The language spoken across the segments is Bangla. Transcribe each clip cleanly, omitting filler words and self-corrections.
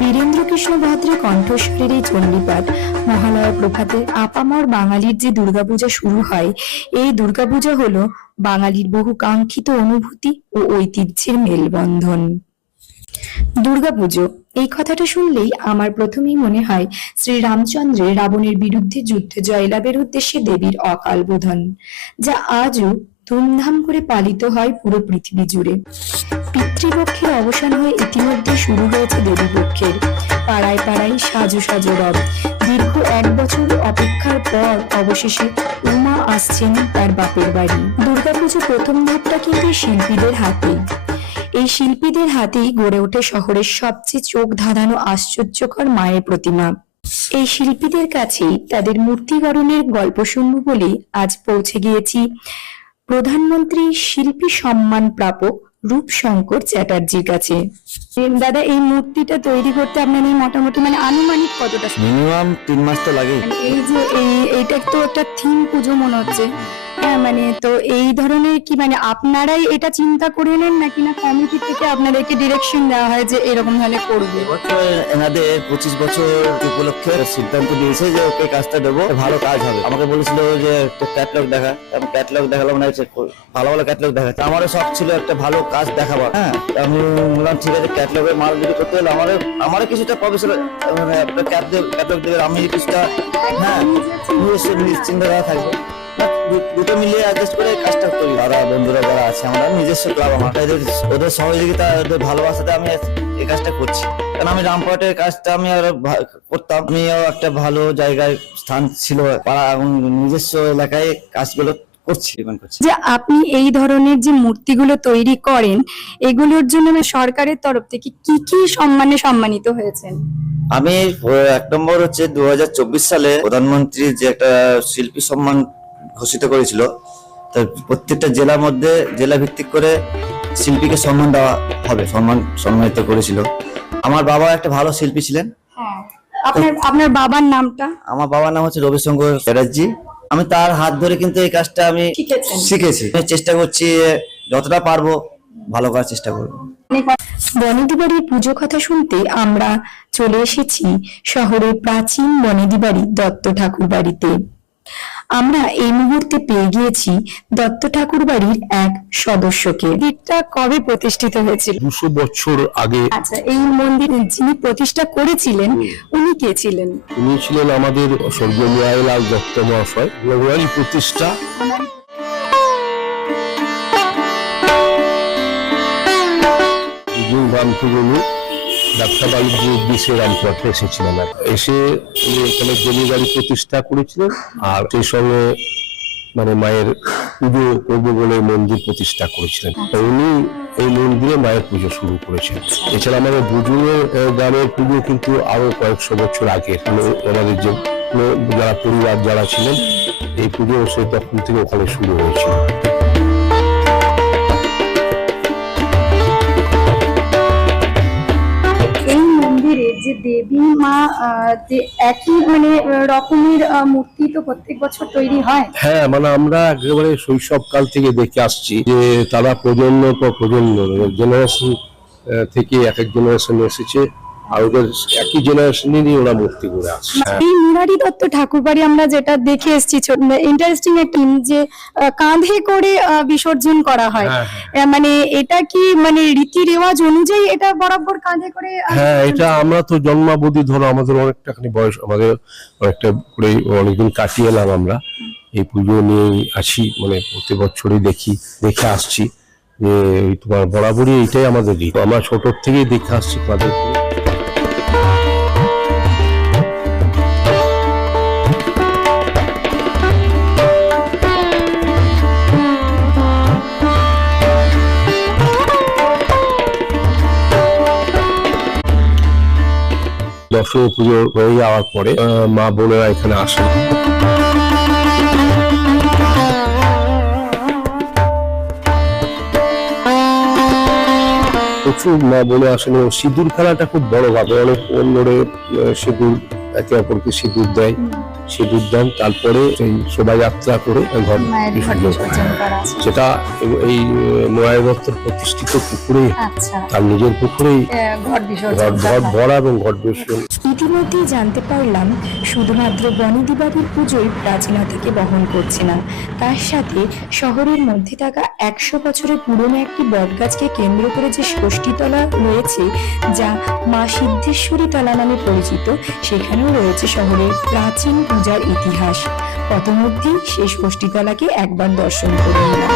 বীরেন্দ্র কৃষ্ণ ভদ্রের কণ্ঠস্বরের এই চণ্ডীপাঠ মহালয়া প্রভাতে আপামর বাঙালির যে দুর্গাপূজা শুরু হয়, এই দুর্গাপূজা হলো বাঙালির বহু কাঙ্ক্ষিত অনুভূতি ও ঐতিহ্যের মেলবন্ধন। দুর্গাপুজো এই কথাটা শুনলেই আমার প্রথমেই মনে হয় শ্রীরামচন্দ্রের রাবণের বিরুদ্ধে যুদ্ধে জয়লাভের উদ্দেশ্যে দেবীর অকাল বোধন, যা আজও ধুমধাম করে পালিত হয় পুরো পৃথিবী জুড়ে। পিতৃপক্ষের অবসান হয়ে ইতিমধ্যে শুরু হয়েছে দেবীপক্ষের। পাড়ায় পাড়ায় সাজো সাজো রব। দীর্ঘ 1 বছর অপেক্ষার পর অবশেষে উমা আসছেন তার বাপের বাড়ি। দুর্গাপুজো প্রথম ধাপটা কিন্তু শিল্পীদের হাতেই। এই শিল্পীদের হাতেই গড়ে ওঠে শহরের সবচেয়ে চোখ ধাঁধানো আশ্চর্যকর মায়ের প্রতিমা। এই শিল্পীদের কাছেই তাদের মূর্তি গড়নের গল্প শুনব বলেই আজ পৌঁছে গিয়েছি প্রধানমন্ত্রী শিল্পী সম্মান প্রাপক রূপশঙ্কর চ্যাটার্জির কাছে। দাদা, এই মূর্তিটা তৈরি করতে আপনার এই মোটামুটি আনুমানিক কতটা? মিনিমাম 3 মাস তো লাগে। এই যে এইটা তো একটা থিম পুজো মনে হচ্ছে। হ্যাঁ, তো এই ধরনের কি আপনারাই এটা চিন্তা করে নেন নাকি না কমিটি থেকে আপনাদেরকে ডিরেকশন দেওয়া হয় যে এরকম হলে করবে? এনাদের 25 বছর উপলক্ষে সিদ্ধান্ত দিয়েছে যে ওকে কাজটা দেবো, ভালো কাজ হবে। আমাকে বলেছিল যে একটা ক্যাটালগ দেখা, আমি ক্যাটালগ দেখালাম, ভালো ভালো ক্যাটালগ দেখাচ্ছে। আমারও শখ ছিল একটা ভালো কাজ দেখাবার। হ্যাঁ, আমি বললাম ঠিক আছে, ক্যাটালগের মাল যদি করতে হলে আমারও কিছুটা প্রফেশনাল একটা ক্যাটালগ দেবে, আমি কিছুটা চিন্তাধারা থাকবে। দুটো মিলিয়ে অ্যাডজাস্ট করে কাজটা করি। যারা বন্ধুরা যারা আছে, আমরা নিজস্ব ক্লাব, আমার ওদের সহযোগিতা, ওদের ভালোবাসাতে আমি এই কাজটা করছি। কারণ আমি রামপুরহাটের কাজটা আমি আর করতাম, আমিও একটা ভালো জায়গায় স্থান ছিল পাড়া এবং নিজস্ব এলাকায় কাজগুলো করছি। যে আপনি এই ধরনের যে মূর্তিগুলো তৈরি করেন, এগুলোর জন্য সরকারের তরফ থেকে কি কি সম্মানে সম্মানিত হয়েছেন? আমি 1 নম্বর হচ্ছে 2024 সালে প্রধানমন্ত্রী যে একটা শিল্পী সম্মান ঘোষিত করেছিল, তো প্রত্যেকটা জেলার মধ্যে জেলা ভিত্তিক করে শিল্পীকে সম্মান দেওয়া হবে, সম্মানিত করেছিল। আমার বাবা একটা ভালো শিল্পী ছিলেন। আপনার বাবার নামটা? আমার বাবার নাম হচ্ছে রবিশঙ্কর চ্যাটার্জি। আমি তার হাত ধরে কিন্তু এই কাজটা আমি শিখেছি। চেষ্টা করছি যতটা পারবো ভালো করার চেষ্টা করবো। বনেদি বাড়ির পুজো কথা শুনতে আমরা চলে এসেছি শহরের প্রাচীন বনেদি বাড়ি দত্ত ঠাকুর বাড়িতে। আমরা এই মুহূর্তে পেয়ে গিয়েছি দত্ত ঠাকুর বাড়ির এক সদস্যকে। মন্দিরটা কবে প্রতিষ্ঠিত হয়েছিল? 200 বছর আগে। আচ্ছা, এই মন্দির যিনি প্রতিষ্ঠা করেছিলেন উনি কে ছিলেন? উনি ছিলেন আমাদের স্বর্গীয় নিয়াইলাল দত্ত মহাশয়। ওনারই প্রতিষ্ঠা। ব্যবসা বাণিজ্য উদ্দেশ্যে রামপুরহাটে এসেছিলেন। এসে উনি এখানে জমি বাড়ি প্রতিষ্ঠা করেছিলেন, আর সেই সঙ্গে মায়ের পুজো করবো বলে মন্দির প্রতিষ্ঠা করেছিলেন। উনি এই মন্দিরে মায়ের পুজো শুরু করেছেন। এছাড়া আমাদের বুজুর্গের গ্রামের পুজো কিন্তু আরো কয়েকশো বছর আগে, আমাদের যে যারা পরিবার যারা ছিলেন, এই পুজো সে তখন থেকে ওখানে শুরু হয়েছিল। যে দেবী মা যে একই রকমের মূর্তি তো প্রত্যেক বছর তৈরি হয়। হ্যাঁ, আমরা একেবারে শৈশবকাল থেকে দেখে আসছি যে তারা প্রজন্ম পর প্রজন্ম, জেনারেশন থেকে এক এক জেনারেশন এসেছে, আর ওদের একই জেনারেশনেরই ওরা মূর্তি করে আসছে। এই মুরারি দত্ত ঠাকুর বাড়ি আমরা যেটা দেখে এসেছি, ইন্টারেস্টিং একটা যে কাঁধে করে বিসর্জন করা হয়। এটা কি রীতি রেওয়াজ অনুযায়ী এটা বরাবর কাঁধে করে? হ্যাঁ, এটা আমরা তো জন্মাবধি ধরো আমাদের অনেকটাখানি বয়স, আমাদের অনেকটা করে অনেকদিন কাটিয়ে এলাম। আমরা এই পুজো নিয়ে আছি, প্রতি বছরই দেখে আসছি যে তোমার বরাবরই এটাই আমাদের রীতি। আমরা ছোট থেকেই দেখে আসছি কাঁধে করে। দশমী পুজো হয়ে যাওয়ার পরে মা বোনেরা এখানে আসেন। প্রচুর মা বোনে আসেন। সিঁদুর খেলাটা খুব বড় ভাবে, অনেক অন্যরে সিঁদুর একে অপরকে সিঁদুর দেয়, সিঁদুরদান, তারপরে সেই শোভাযাত্রা করে ঘট মায়ের ঘট বিসর্জন বিসর্জন করা আছে। সেটা এই ময়ার দত্তের প্রতিষ্ঠিত পুকুরে, আচ্ছা, তার নিজের পুকুরেই ঘট বিসর্জন ঘট ভরা এবং ঘট বিসর্জন। ইতিমধ্যেই জানতে পারলাম শুধুমাত্র বনেদি বাড়ির পুজোই প্রাচীনতাকে বহন করছে না, তার সাথে শহরের মধ্যে থাকা 100 বছরের পুরনো একটি বটগাছকে কেন্দ্র করে যে ষষ্ঠীতলা রয়েছে, যা মা সিদ্ধেশ্বরী তলা নামে পরিচিত, সেখানেও রয়েছে শহরের প্রাচীন পূজার ইতিহাস। পথমধ্যেই সেই ষষ্ঠীতলাকে একবার দর্শন করে নিলাম।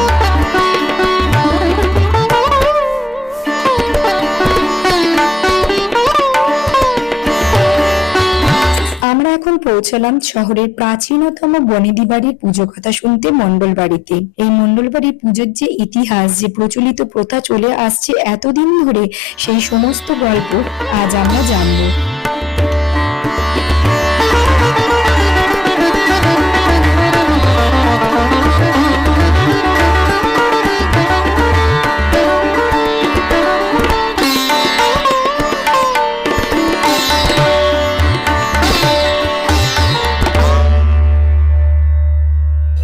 আমরা এখন পৌঁছলাম শহরের প্রাচীনতম বনেদি বাড়ির পুজো কথা শুনতে মন্ডল বাড়িতে। এই মন্ডল বাড়ির পুজোর যে ইতিহাস, যে প্রচলিত প্রথা চলে আসছে এতদিন ধরে, সেই সমস্ত গল্প আজ আমরা জানবো।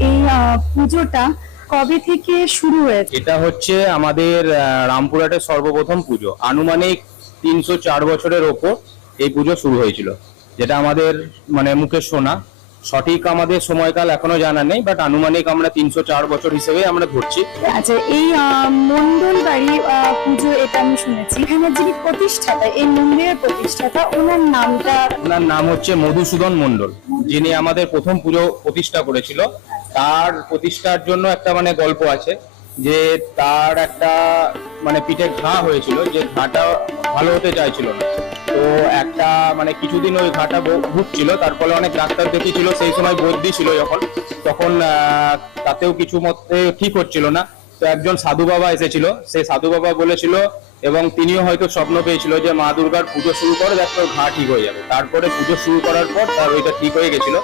এই পুজোটা কবে থেকে শুরু হয়েছে? এটা হচ্ছে আমাদের রামপুরহাটের সর্বপ্রথম পুজো। আনুমানিক 304 বছরের ওপর এই পুজো শুরু হয়েছিল, যেটা আমাদের মানে মুখে শোনা। সঠিক আমাদের সময়কাল এখনো জানা নেই, বাট আনুমানিক আমরা 304 বছর হিসেবে আমরা ধরছি। আচ্ছা, এই মন্ডল বাড়ি পুজো, এটা আমি শুনেছি। এখানে যিনি প্রতিষ্ঠাতা, এই মন্দিরের প্রতিষ্ঠাতা, ওনার নামটা? ওনার নাম হচ্ছে মধুসূদন মণ্ডল, যিনি আমাদের প্রথম পুজো প্রতিষ্ঠা করেছিল। তার প্রতিষ্ঠার জন্য একটা মানে গল্প আছে, যে তার একটা মানে পিঠে ঘা হয়েছিল, যে ঘাটা ভালো হতে চাইছিল না। তো একটা মানে কিছুদিন ওই ঘাটা ভুগছিল, তার ফলে অনেক ডাক্তার দেখিয়েছিল। সেই সময় বদ্যি ছিল যখন, তখন তাতেও কিছু মতে ঠিক হচ্ছিল না। তো একজন সাধু বাবা এসেছিল, সেই সাধু বাবা বলেছিল, এবং তিনিও হয়তো স্বপ্ন পেয়েছিল যে মা দুর্গার পুজো শুরু করে, দেখো ঘা ঠিক হয়ে যাবে। তারপরে পুজো শুরু করার পর তার ওইটা ঠিক হয়ে গেছিল,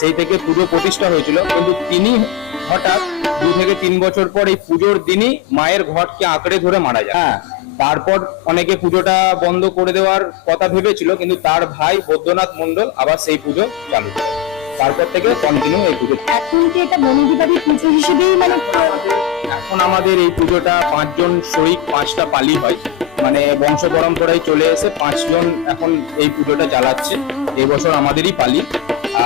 সেই থেকে পুজো প্রতিষ্ঠা হয়েছিল। কিন্তু তিনি হঠাৎ 2 থেকে 3 বছর পর এই পুজোর দিনই মায়ের ঘটকে আঁকড়ে ধরে মারা যায়। হ্যাঁ, তারপর অনেকে পুজোটা বন্ধ করে দেওয়ার কথা ভেবেছিল, কিন্তু তার ভাই বৈদ্যনাথ মণ্ডল আবার সেই পুজো চালু করে। তারপর থেকে কন্টিনিউ এই পুজো। এখন কি এটা বনেদি বাড়ির পুজো হিসেবেই মানে? এখন আমাদের এই পুজোটা 5 জন শরিক, 5টা পালি হয়, মানে বংশ পরম্পরায় চলে এসে 5 জন এখন এই পুজোটা চালাচ্ছে। এই বছর আমাদেরই পালি।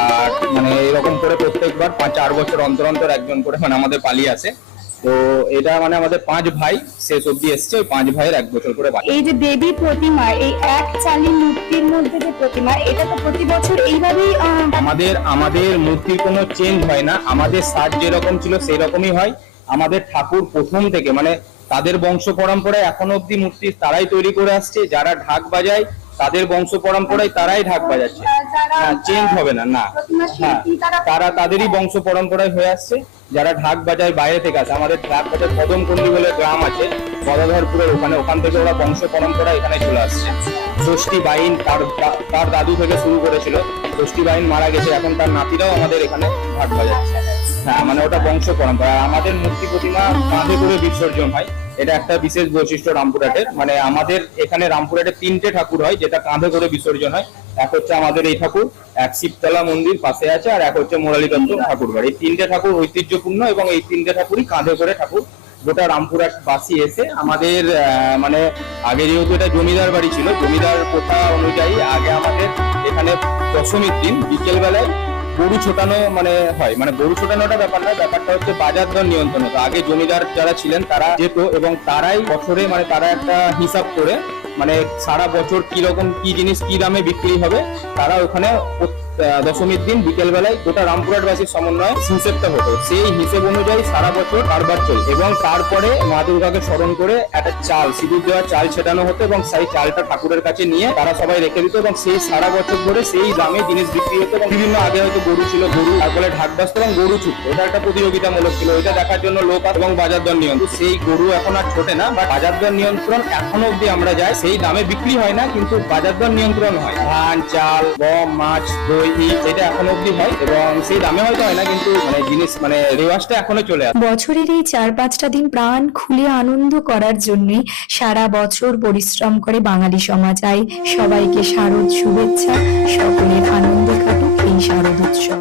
আর মানে এরকম করে প্রত্যেকবার 4 বছর অন্তর অন্তর একজন করে মানে আমাদের পালি আসে। তো এটা মানে আমাদের 5 ভাই শেষ অব্দি এসছে, ওই 5 ভাইয়ের 1 বছর করে পালি। এই যে দেবী প্রতিমা, এই এক চালি মূর্তির মধ্যে যে প্রতিমা, এটা তো প্রতি বছর এইভাবেই আমাদের মূর্তির কোনো চেঞ্জ হয় না। আমাদের সাজ যেরকম ছিল সেই রকমই হয়। আমাদের ঠাকুর প্রথম থেকে মানে তাদের বংশ পরম্পরায় এখনো অব্দি মূর্তি তারাই তৈরি করে আসছে। যারা ঢাক বাজায় তাদের বংশ পরম্পরায় তারাই ঢাক বাজাচ্ছে, চেঞ্জ হবে না। না, হ্যাঁ, তারা তাদেরই বংশ পরম্পরায় হয়ে আসছে। যারা ঢাক বাজায় বাইরে থেকে আসে, আমাদের ঢাক বাজায় কদমকুন্ডি বলে গ্রাম আছে গদাধরপুরের ওখান থেকে ওরা বংশ পরম্পরা এখানে চলে আসছে। ষষ্ঠী বাইন তার দাদু থেকে শুরু করেছিল। ষষ্ঠী বাইন মারা গেছে, এখন তার নাতিরাও আমাদের এখানে ঢাক বাজাচ্ছে। হ্যাঁ, মানে ওটা বংশ পরম্পরা। আমাদের মূর্তি প্রতিমা কাঁধে করে বিসর্জন হয়, এটা একটা বিশেষ বৈশিষ্ট্য রামপুরহাটের। মানে আমাদের এখানে রামপুরহাটে 3টে ঠাকুর হয়, যেটা কাঁধে করে বিসর্জন হয়। এক হচ্ছে আমাদের এই ঠাকুর, এক শিবতলা মন্দির পাশে আছে, আর এক হচ্ছে মুরালী দত্ত ঠাকুর বাড়ি। এই 3টে ঠাকুর ঐতিহ্যপূর্ণ, এবং এই 3টে ঠাকুরই কাঁধে করে ঠাকুর গোটা রামপুরহাট বাসী এসে আমাদের মানে আগে যেহেতু এটা জমিদার বাড়ি ছিল, জমিদার প্রথা অনুযায়ী আগে আমাদের এখানে দশমীর দিন বিকেল বেলায় গরু ছোটানো মানে হয়। মানে গরু ছোটানোটা ব্যাপার না, ব্যাপারটা হচ্ছে বাজার দর নিয়ন্ত্রণ হতো। আগে জমিদার যারা ছিলেন তারা যেত, এবং তারাই বছরে মানে তারা একটা হিসাব করে মানে সারা বছর কি রকম কি জিনিস কি দামে বিক্রি হবে, তারা ওখানে দশমীর দিন বিকেল বেলায় গোটা রামপুরহাটবাসীর সমন্বয়ে হিসেবটা হতো। সেই হিসেব অনুযায়ী সারা বছর কারবার চলতো, এবং তারপরে মা দুর্গাকে স্মরণ করে একটা চাল, সিঁদুর দেওয়া চাল ছেটানো হতো, এবং সেই চালটা ঠাকুরের কাছে নিয়ে তারা সবাই রেখে দিত, এবং সেই সারা বছর ধরে সেই দামে জিনিস বিক্রি হতো। এবং বিভিন্ন আগে হয়তো গরু ছিল, গরু তারপরে ঢাক বাজতো এবং গরু ছুটতো, এটা একটা প্রতিযোগিতামূলক ছিল। ওইটা দেখার জন্য লোক এবং বাজার দর নিয়ন্ত্রণ। সেই গরু এখন আর ছোটে না, বা বাজার দর নিয়ন্ত্রণ এখনো অব্দি আমরা যাই। সেই দামে বিক্রি হয় না, কিন্তু বাজার দর নিয়ন্ত্রণ হয়। ধান, চাল, গম, মাছ, দই, এটা এখনো অব্দি হয়, এবং সেই দামে হয়তো হয় না, কিন্তু মানে জিনিস মানে রেওয়াজটা এখনো চলে আসে। বছরের এই 4-5টা দিন প্রাণ খুলে আনন্দ করার জন্যই সারা বছর পরিশ্রম করে বাঙালি সমাজ। সবাইকে শারদ শুভেচ্ছা, সকলের আনন্দে কাটুক এই শারদ উৎসব।